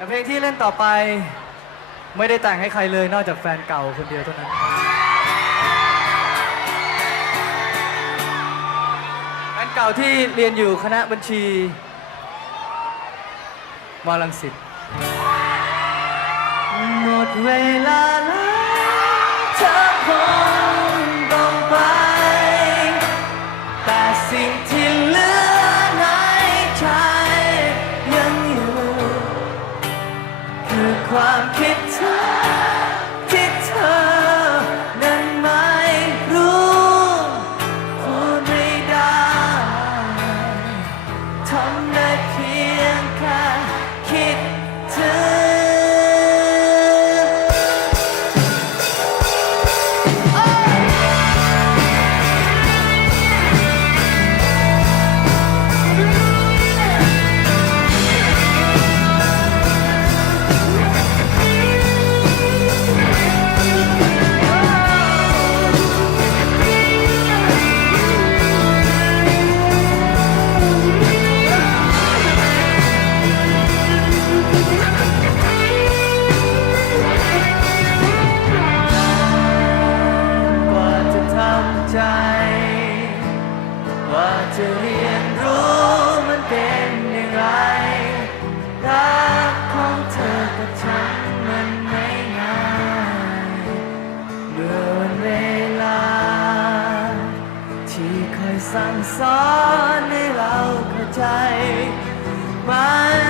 แต่เพลงที่เล่นต่อไปไม่ได้แต่งให้ใครเลยนอกจากแฟนเก่าคนเดียวเท่านั้น แฟนเก่าที่เรียนอยู่คณะบัญชีมอลังสิตหมดเวลาแล้ว คือความคิดถึง เมื่อวันเวลา ที่เคยสั่งสอนให้เราเข้าใจมัน